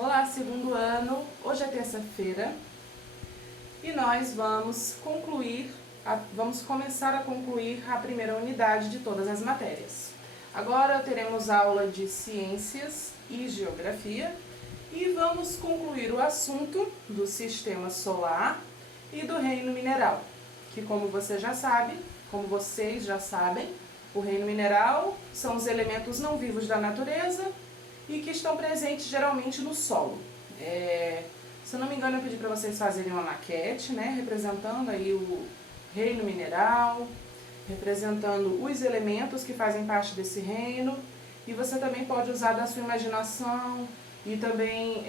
Olá, segundo ano. Hoje é terça-feira e nós vamos começar a concluir a primeira unidade de todas as matérias. Agora teremos aula de ciências e geografia e vamos concluir o assunto do sistema solar e do reino mineral, que como vocês já sabem, o reino mineral são os elementos não vivos da natureza e que estão presentes geralmente no solo. Se eu não me engano, eu pedi para vocês fazerem uma maquete, né, representando aí o reino mineral, representando os elementos que fazem parte desse reino, e você também pode usar da sua imaginação e também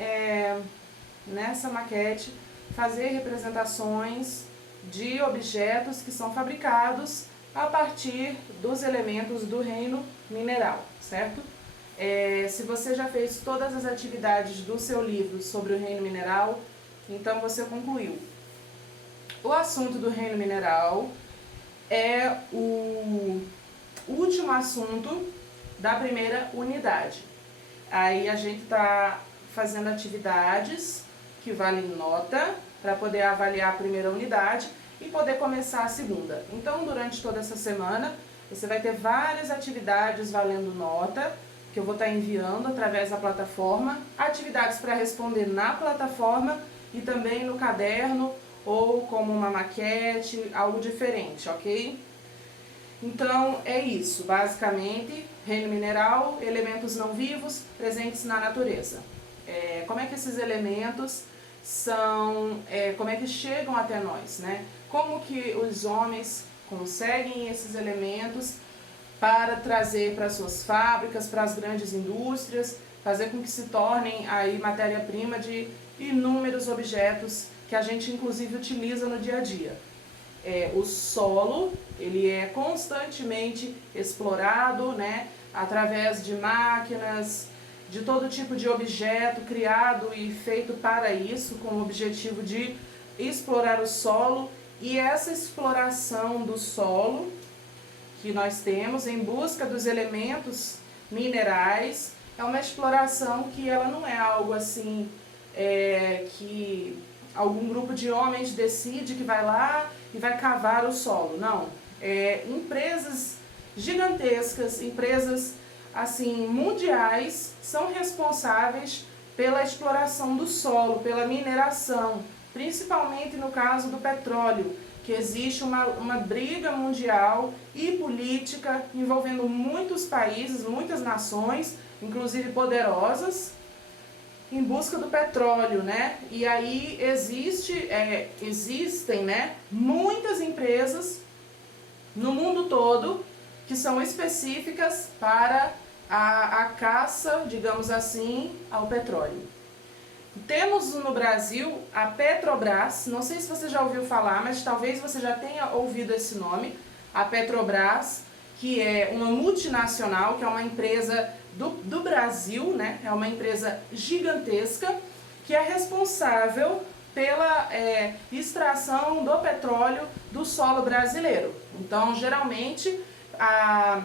nessa maquete fazer representações de objetos que são fabricados a partir dos elementos do reino mineral, certo? Se você já fez todas as atividades do seu livro sobre o reino mineral, então você concluiu. O assunto do reino mineral é o último assunto da primeira unidade. Aí a gente está fazendo atividades que valem nota para poder avaliar a primeira unidade e poder começar a segunda. Então, durante toda essa semana, você vai ter várias atividades valendo nota, que eu vou estar enviando através da plataforma, atividades para responder na plataforma e também no caderno ou como uma maquete, algo diferente, ok? Então é isso, basicamente, reino mineral, elementos não vivos presentes na natureza. Como é que esses elementos são, como é que chegam até nós, né? Como que os homens conseguem esses elementos para trazer para suas fábricas, para as grandes indústrias, fazer com que se tornem aí matéria-prima de inúmeros objetos que a gente inclusive utiliza no dia a dia. O solo, ele é constantemente explorado, né, através de máquinas, de todo tipo de objeto criado e feito para isso, com o objetivo de explorar o solo, e essa exploração do solo que nós temos em busca dos elementos minerais é uma exploração que ela não é algo assim que algum grupo de homens decide que vai lá e vai cavar o solo, não. Empresas gigantescas, empresas assim mundiais são responsáveis pela exploração do solo, pela mineração, principalmente no caso do petróleo, que existe uma briga mundial e política envolvendo muitos países, muitas nações, inclusive poderosas, em busca do petróleo, né? E aí existem, né, muitas empresas no mundo todo que são específicas para a caça, digamos assim, ao petróleo. Temos no Brasil a Petrobras, não sei se você já ouviu falar, mas talvez você já tenha ouvido esse nome, a Petrobras, que é uma multinacional, que é uma empresa do Brasil, né? É uma empresa gigantesca, que é responsável pela extração do petróleo do solo brasileiro. Então, geralmente, a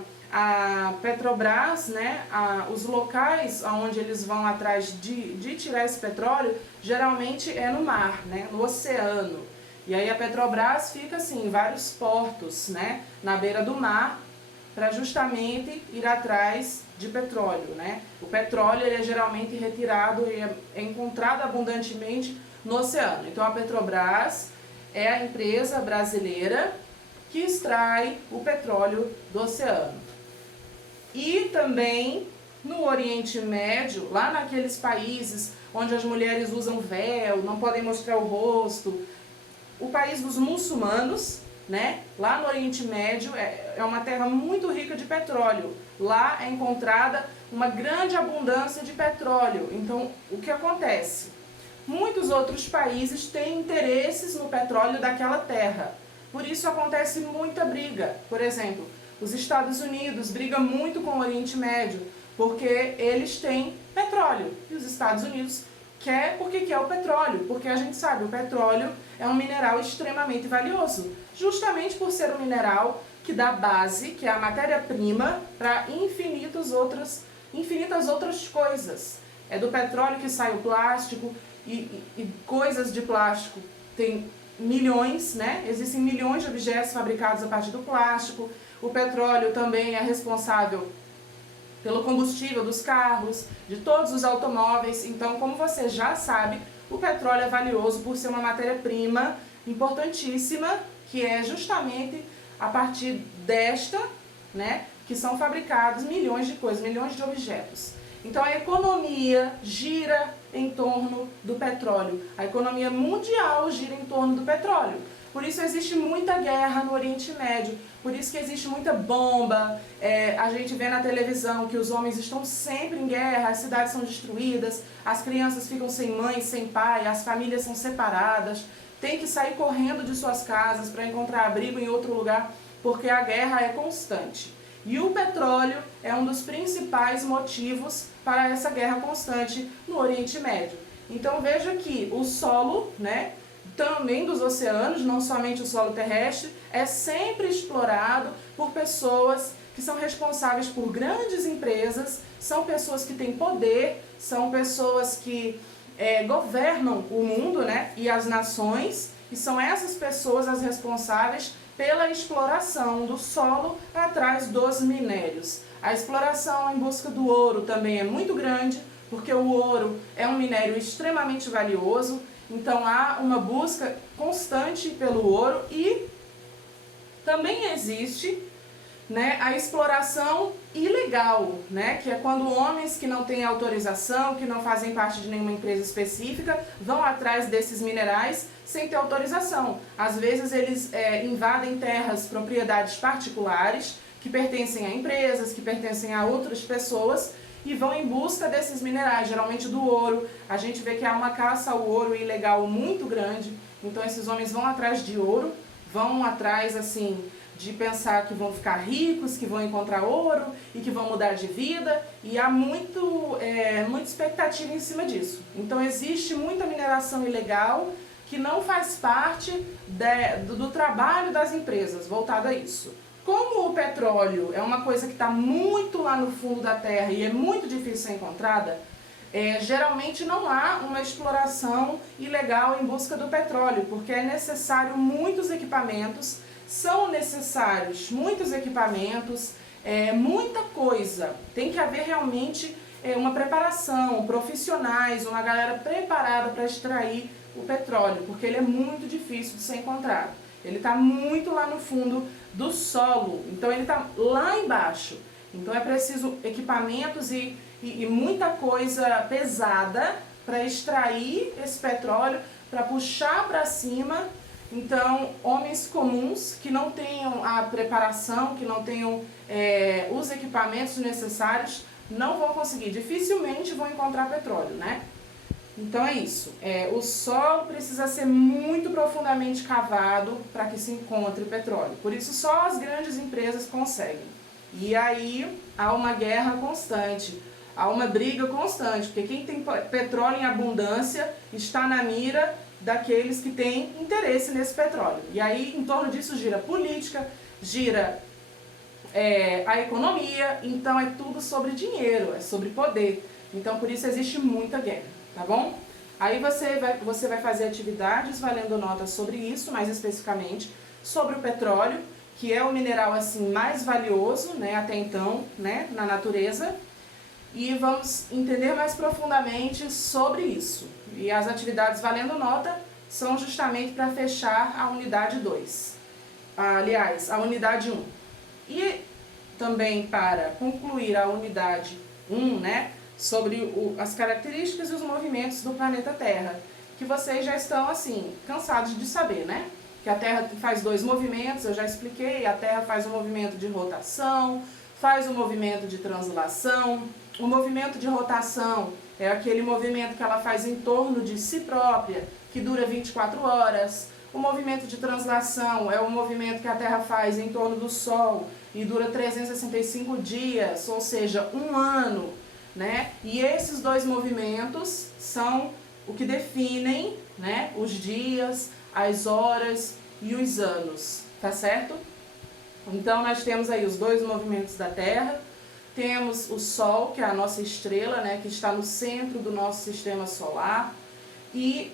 Petrobras, né, os locais onde eles vão atrás de tirar esse petróleo, geralmente é no mar, né, no oceano. E aí a Petrobras fica assim, em vários portos, né, na beira do mar, para justamente ir atrás de petróleo, né. O petróleo ele é geralmente retirado e é encontrado abundantemente no oceano. Então a Petrobras é a empresa brasileira que extrai o petróleo do oceano. E também no Oriente Médio, lá naqueles países onde as mulheres usam véu, não podem mostrar o rosto, o país dos muçulmanos, né? Lá no Oriente Médio é uma terra muito rica de petróleo. Lá é encontrada uma grande abundância de petróleo. Então, o que acontece? Muitos outros países têm interesses no petróleo daquela terra. Por isso acontece muita briga. Por exemplo, os Estados Unidos brigam muito com o Oriente Médio, porque eles têm petróleo. E os Estados Unidos porque quer o petróleo, porque a gente sabe, o petróleo é um mineral extremamente valioso, justamente por ser um mineral que dá base, que é a matéria-prima, para infinitas outras coisas. É do petróleo que sai o plástico e coisas de plástico tem milhões, né? Existem milhões de objetos fabricados a partir do plástico. O petróleo também é responsável pelo combustível dos carros, de todos os automóveis. Então, como você já sabe, o petróleo é valioso por ser uma matéria-prima importantíssima, que é justamente a partir desta, né, que são fabricados milhões de coisas, milhões de objetos. Então a economia gira em torno do petróleo. A economia mundial gira em torno do petróleo. Por isso existe muita guerra no Oriente Médio, por isso que existe muita bomba. A gente vê na televisão que os homens estão sempre em guerra, as cidades são destruídas, as crianças ficam sem mãe, sem pai, as famílias são separadas, tem que sair correndo de suas casas para encontrar abrigo em outro lugar, porque a guerra é constante. E o petróleo é um dos principais motivos para essa guerra constante no Oriente Médio. Então veja que o solo, né, também dos oceanos, não somente o solo terrestre, é sempre explorado por pessoas que são responsáveis por grandes empresas, são pessoas que têm poder, são pessoas que governam o mundo, né, e as nações, e são essas pessoas as responsáveis pela exploração do solo atrás dos minérios. A exploração em busca do ouro também é muito grande, porque o ouro é um minério extremamente valioso, então há uma busca constante pelo ouro e também existe, né, a exploração ilegal, né, que é quando homens que não têm autorização, que não fazem parte de nenhuma empresa específica, vão atrás desses minerais sem ter autorização. Às vezes eles invadem terras, propriedades particulares, que pertencem a empresas, que pertencem a outras pessoas, e vão em busca desses minerais, geralmente do ouro. A gente vê que há uma caça ao ouro ilegal muito grande, então esses homens vão atrás de ouro, vão atrás, assim, de pensar que vão ficar ricos, que vão encontrar ouro e que vão mudar de vida, e há muita expectativa em cima disso. Então existe muita mineração ilegal que não faz parte do trabalho das empresas voltado a isso. Como o petróleo é uma coisa que está muito lá no fundo da terra e é muito difícil ser encontrada, geralmente não há uma exploração ilegal em busca do petróleo, porque é necessário muitos equipamentos, são necessários muitos equipamentos, muita coisa. Tem que haver realmente uma preparação, profissionais, uma galera preparada para extrair o petróleo, porque ele é muito difícil de ser encontrado. Ele está muito lá no fundo do solo, então ele está lá embaixo. Então é preciso equipamentos e muita coisa pesada para extrair esse petróleo, para puxar para cima. Então, homens comuns que não tenham a preparação, que não tenham os equipamentos necessários, não vão conseguir, dificilmente vão encontrar petróleo, né? Então é isso, o solo precisa ser muito profundamente cavado para que se encontre petróleo. Por isso só as grandes empresas conseguem. E aí há uma guerra constante, há uma briga constante, porque quem tem petróleo em abundância está na mira daqueles que têm interesse nesse petróleo. E aí em torno disso gira política, gira a economia, então é tudo sobre dinheiro, é sobre poder. Então por isso existe muita guerra. Tá bom? Aí você vai fazer atividades valendo nota sobre isso, mais especificamente sobre o petróleo, que é o mineral assim mais valioso, né, até então, né, na natureza. E vamos entender mais profundamente sobre isso. E as atividades valendo nota são justamente para fechar a unidade 2. Aliás, a unidade 1. E também para concluir a unidade 1, né, sobre as características e os movimentos do planeta Terra, que vocês já estão, assim, cansados de saber, né? Que a Terra faz 2 movimentos, eu já expliquei, a Terra faz um movimento de rotação, faz um movimento de translação. O movimento de rotação é aquele movimento que ela faz em torno de si própria, que dura 24 horas. O movimento de translação é o movimento que a Terra faz em torno do Sol e dura 365 dias, ou seja, 1 ano. Né? E esses 2 movimentos são o que definem, né, os dias, as horas e os anos, tá certo? Então nós temos aí os 2 movimentos da Terra, Temos o Sol, que é a nossa estrela, né, que está no centro do nosso sistema solar. E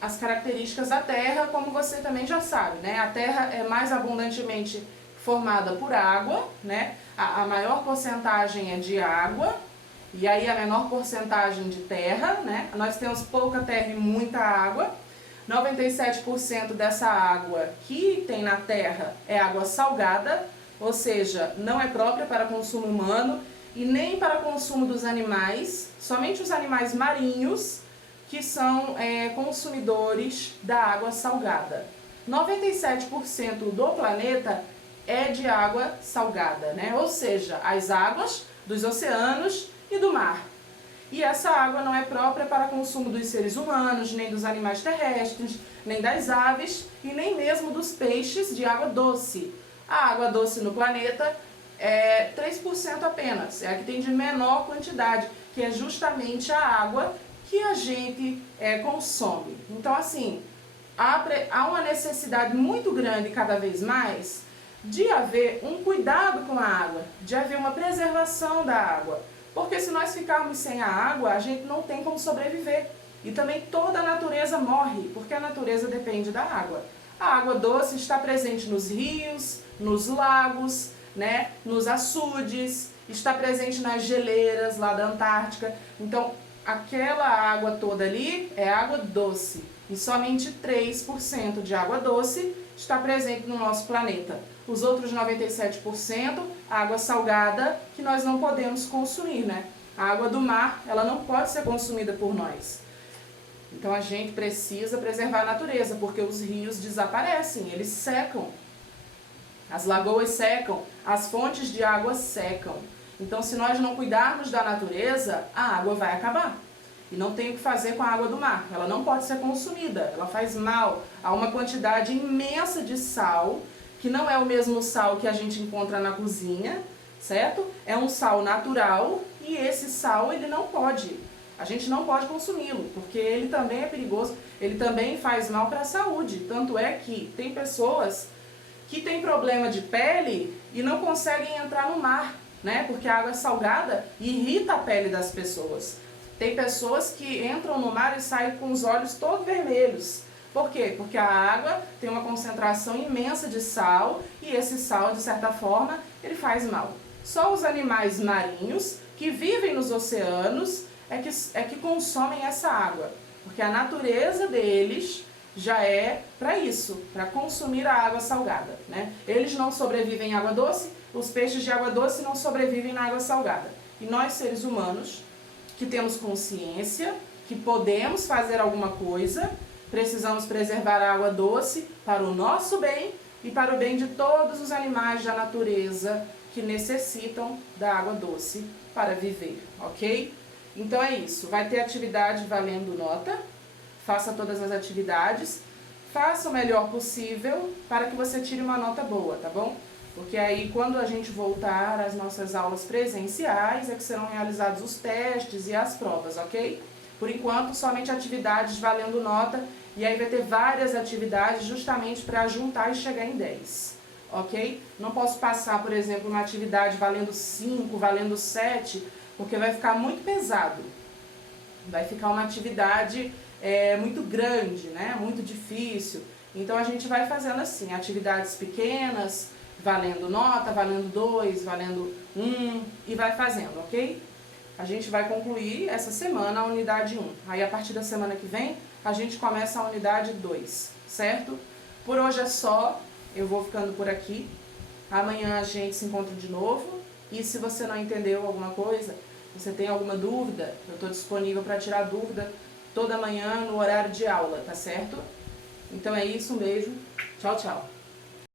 as características da Terra, como você também já sabe, né? A Terra é mais abundantemente formada por água, né? A maior porcentagem é de água, e aí a menor porcentagem de terra, né? Nós temos pouca terra e muita água. 97% dessa água que tem na Terra é água salgada, ou seja, não é própria para consumo humano e nem para consumo dos animais, somente os animais marinhos que são consumidores da água salgada. 97% do planeta é de água salgada, né? Ou seja, as águas dos oceanos e do mar. E essa água não é própria para consumo dos seres humanos, nem dos animais terrestres, nem das aves e nem mesmo dos peixes de água doce. A água doce no planeta é 3% apenas, é a que tem de menor quantidade, que é justamente a água que a gente consome. Então, assim, há uma necessidade muito grande cada vez mais de haver um cuidado com a água, de haver uma preservação da água. Porque se nós ficarmos sem a água, a gente não tem como sobreviver. E também toda a natureza morre, porque a natureza depende da água. A água doce está presente nos rios, nos lagos, né, nos açudes, está presente nas geleiras lá da Antártica. Então, aquela água toda ali é água doce. E somente 3% de água doce está presente no nosso planeta. Os outros 97%, água salgada, que nós não podemos consumir, né? A água do mar, ela não pode ser consumida por nós. Então a gente precisa preservar a natureza, porque os rios desaparecem, eles secam. As lagoas secam, as fontes de água secam. Então, se nós não cuidarmos da natureza, a água vai acabar. E não tem o que fazer com a água do mar. Ela não pode ser consumida, ela faz mal. Há uma quantidade imensa de sal, que não é o mesmo sal que a gente encontra na cozinha, certo? É um sal natural e esse sal, ele não pode. A gente não pode consumi-lo, porque ele também é perigoso, ele também faz mal para a saúde. Tanto é que tem pessoas que têm problema de pele e não conseguem entrar no mar, né? Porque a água salgada irrita a pele das pessoas. Tem pessoas que entram no mar e saem com os olhos todos vermelhos. Por quê? Porque a água tem uma concentração imensa de sal e esse sal, de certa forma, ele faz mal. Só os animais marinhos que vivem nos oceanos é que consomem essa água. Porque a natureza deles já é para isso, para consumir a água salgada, né? Eles não sobrevivem em água doce, os peixes de água doce não sobrevivem na água salgada. E nós, seres humanos, que temos consciência, que podemos fazer alguma coisa, precisamos preservar a água doce para o nosso bem e para o bem de todos os animais da natureza que necessitam da água doce para viver, ok? Então é isso, vai ter atividade valendo nota, faça todas as atividades, faça o melhor possível para que você tire uma nota boa, tá bom? Porque aí quando a gente voltar às nossas aulas presenciais é que serão realizados os testes e as provas, ok? Por enquanto, somente atividades valendo nota, e aí vai ter várias atividades justamente para juntar e chegar em 10, ok? Não posso passar, por exemplo, uma atividade valendo 5, valendo 7, porque vai ficar muito pesado. Vai ficar uma atividade muito grande, né? Muito difícil. Então a gente vai fazendo assim, atividades pequenas, valendo nota, valendo 2, valendo 1 e vai fazendo, ok? A gente vai concluir essa semana a unidade 1. Aí a partir da semana que vem a gente começa a unidade 2, certo? Por hoje é só, eu vou ficando por aqui. Amanhã a gente se encontra de novo. E se você não entendeu alguma coisa, você tem alguma dúvida, eu estou disponível para tirar dúvida toda manhã no horário de aula, tá certo? Então é isso, um beijo, tchau, tchau.